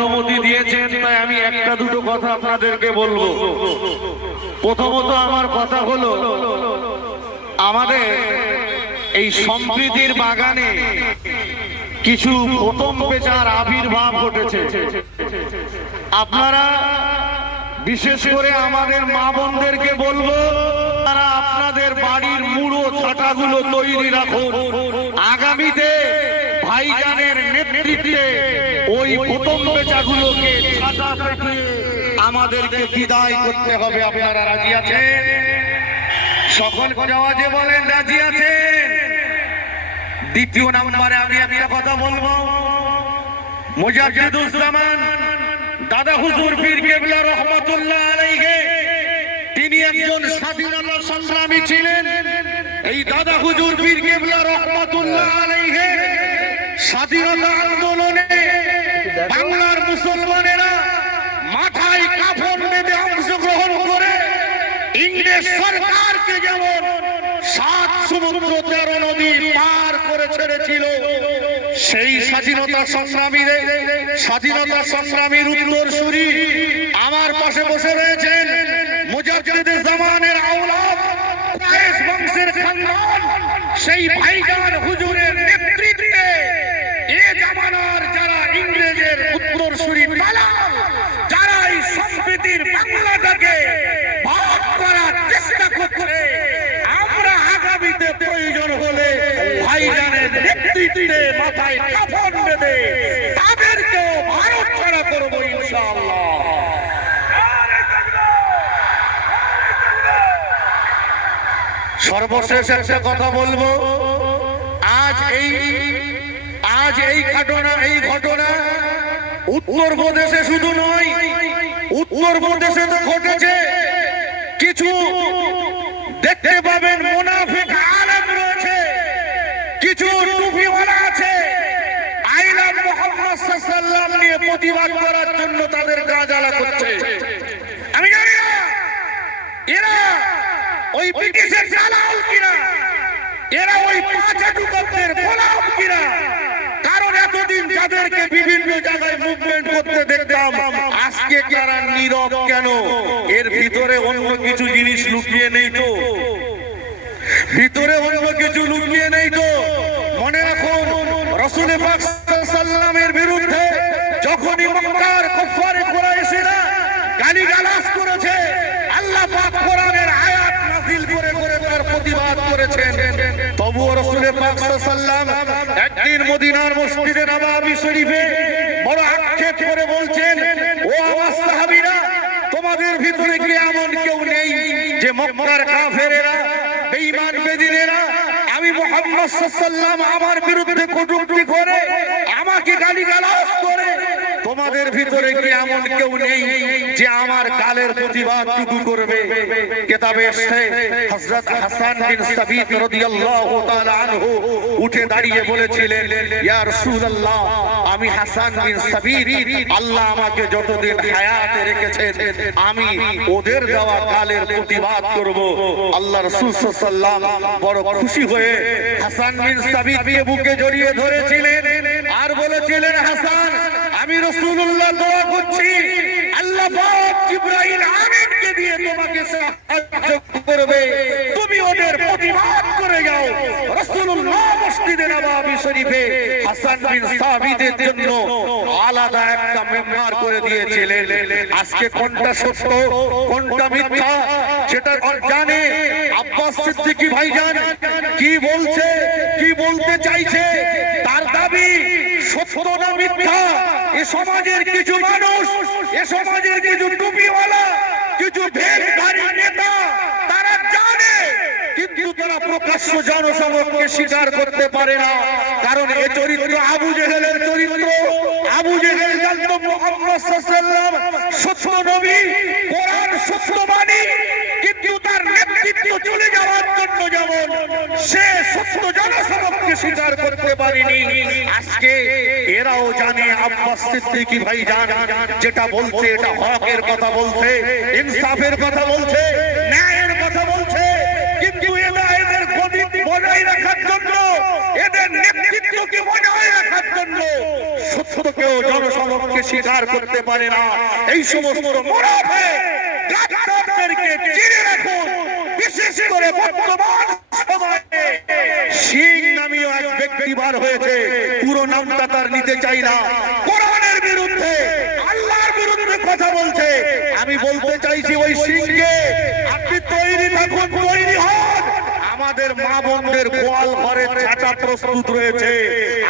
অনুমতি দিয়েছেন, তাই আমি একটা দুটো কথা আপনাদেরকে বলব। প্রথমত আমার কথা হলো, আমাদের এই সম্প্রীতির বাগানে কিছু প্রথম পেশার আবির্ভাব ঘটেছে। আপনারা, বিশেষ করে আমাদের মা বোনদেরকে বলব, তারা আপনাদের বাড়ির মুড়ো ছাটাগুলো তৈরি রাখুন। আগামীতে ভাইজানের নেতৃত্বে ওই প্রথম বেচাগুলোকে আমাদেরকে বিদায় করতে হবে। আপনারা রাজি আছেন? সকল আওয়াজে বলেন রাজি আছেন? দ্বিতীয় নাম্বারে আমি একটা কথা বলব। মুজাহিদুজ্জামান দাদা হুজুর পীর কেবলা রহমতুল্লাহ আলাইহি তিনি একজন স্বাধীনতা সংগ্রামী ছিলেন। এই দাদা হুজুর পীর কেবলা রহমতুল্লাহ আলাইহি স্বাধীনতা আন্দোলনে বাংলার মুসলমানেরা মাথায় কাফন বেঁধে অংশগ্রহণ করে ইংরেজ সরকারকে যেমন সাত সমুদ্র তেরো নদী পার করে ছেড়েছিল, সেই স্বাধীনতা সংগ্রামীদের স্বাধীনতা সংগ্রামীর উত্তর সুরি আমার পাশে বসে রয়েছেন মুজাদ্দিদ জামানের আওলাদ বংশের খানদান, সেই ভাইজান হুজুরের নেতৃত্বে এ জামানার যারা ইংরেজের উত্তর সুরি দালাল যারা এই সম্প্রীতির বাংলাটাকে ভাগ করার চেষ্টা করছে আমরা আগামীতে প্রয়োজন হলে ভাইজানের নেতৃত্বে মাথায় কাফন বেঁধে তাদেরকেও ভারত ছাড়া করব ইনশাআল্লাহ। সর্বশেষ একটা কথা বলব। আজ এই আজ এই ঘটনা এই ঘটনা উত্তরপ্রদেশে শুধু নয় উত্তরপ্রদেশে তো ঘটেছে। কিছু দেখতে পাবেন রয়েছে কিছু টুপিওয়ালা আছে। আইলাম মোহাম্মদ সাল্লাম নিয়ে প্রতিবাদ করার জন্য তাদের গা জ্বালা করছে। আমি জানি না, এরা ওই ব্রিটিশের দালাল কিনা, এরা ওই পাঁচ কিনা। কারণ এতদিন যাদেরকে বিভিন্ন জায়গায় মুভমেন্ট করতে দেখতাম, আজকে তারা নীরব কেন? এর ভিতরে অন্য কিছু জিনিস লুকিয়ে নেই তো। ভিতরে অন্য কিছু লুকিয়ে নেই তো। মনে রাখুন, রসুল সাল্লামের বিরুদ্ধে যখনই মক্কার গালিগালাজ করেছে, আল্লাহ পাক কোরআনের আয়াত নাযিল করে করে তার প্রতিবাদ করেছেন। তবুও রসুল পাক সাল্লাম একদিন মদিনার মসজিদে শরীফে বড় আক্ষেপ করে বলছেন, ও আমার সাহাবীরা, তোমাদের ভিতরে কি এমন কেউ নেই যে মক্কার কাফেরেরা বেঈমান বেদিনেরা আমি মোহাম্মদ সাল্লাম আমার বিরুদ্ধে কটুক্তি করে আমাকে গালি গালিগালাজ করে তোমাদের ভিতরে কি এমন কেউ নেই যে আমার গালের প্রতিবাদ টুকু করবে। কেতাবে এসছে হযরত হাসান বিন সাবিত রাদিয়াল্লাহু তাআলা আনহু উঠে দাঁড়িয়ে বলেছিলেন, ইয়া রাসূলুল্লাহ, আমি হাসান বিন সাবিত, আল্লাহ আমাকে যতদিন হায়াতে রেখেছেন, আমি ওদের দেওয়া কালের প্রতিবাদ করব। আল্লাহ রাসূল সাল্লাল্লাহু আলাইহি বড় খুশি হয়ে হাসান বিন সাবিতকে বুকে জড়িয়ে ধরেছিলেন আর বলেছিলেন, হাসান রসুল্লাহ দোয়া করছি। আল্লাহ জিব্রাইল আমিনকে দিয়ে তোমাকে সাহায্য করবে। তুমি ওদের প্রতিবাদ করে যাও। রসুল্লাহ মসজিদে নবাবী শরীফে হাসান বিন সাবিতের জন্য আলাদা একটা মেম্বার করে দিয়েছিলেন। আজকে কোনটা সত্য, কোনটা মিথ্যা, সেটা জানে। আব্বাস সিদ্দিকী ভাইজান কি বলছে, কি বলতে চাইছে, তার দাবি সত্য না মিথ্যা? সমাজের কিছু মানুষ, এ সমাজের কিছু টুপিওয়ালা, কিছু নেতা, তারা জানে, কিন্তু তারা প্রকাশ্য জনসমক্ষে স্বীকার করতে পারে না। কারণ এ চরিত্র আবু জেহেলের চরিত্র। আবু জেহেল জানত মোহাম্মদ সত্য নবী, কোরআন সত্যবাণী কিন্তু তার নেতৃত্ব চলে যাওয়ার জন্য যেমন সে সত্য জনসমক্ষে স্বীকার করতে পারিনি। আজকে এরাও জানে আব্বাস সিদ্দিকী ভাই জান, যেটা বলছে এটা হকের কথা বলছে, ইনসাফের কথা বলছে, ন্যায়ের কথা বলছে। কিন্তু এরা এদের গদি বজায় রাখার জন্য, এদের নেতৃত্বকে বজায় রাখার জন্য সত্যকেও জনসমক্ষে স্বীকার করতে পারে না। এই সমস্ত মোড়াফে ডাক্তারদেরকে চিনে রাখুন, বিশেষ করে বর্তমান সময়ে। সিং নামীয় এক ব্যক্তি বার হয়েছে। পুরো নামটা তার নিতে চাই না। কোরআনের বিরুদ্ধে, আল্লাহর বিরুদ্ধে কথা বলছে। আমি বলতে চাইছি ওই সিংকে আপনি তৈরি থাকুন, তৈরি হন। আমাদের মা বোনদের গোয়াল ঘরে ছাতা প্রস্তুত রয়েছে।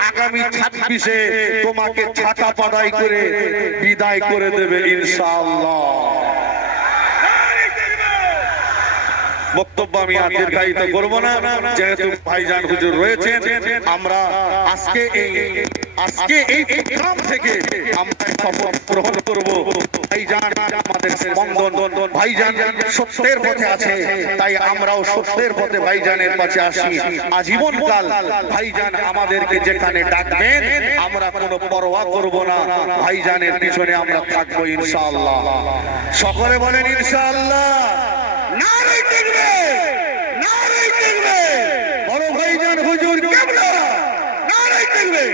আগামী ছাব্বিশে তোমাকে ছাতা পাড়াই করে বিদায় করে দেবে ইনশাআল্লাহ। বক্তব্য আমি দীর্ঘায়িত করব না। যেহেতু ভাইজান হুজুর রয়েছেন, আমরা আজকে এই আজকে এই প্রোগ্রাম থেকে আমরা শপথ গ্রহণ করব। ভাইজান আমাদের ভাইজান সত্যের পথে আছে, তাই আমরাও সত্যের পথে ভাইজানের কাছে আসি। আজীবন কাল ভাইজান আমাদেরকে যেখানে ডাকবেন, আমরা কোনো পরোয়া করব না। ভাইজানের পিছনে আমরা থাকব ইনশাআল্লাহ। সকলে বলেন ইনশাআল্লাহ। নারাই টিকবে নারাই টিকবে। বড় ভাইজান হুজুর কেমন? নারাই টিকবে।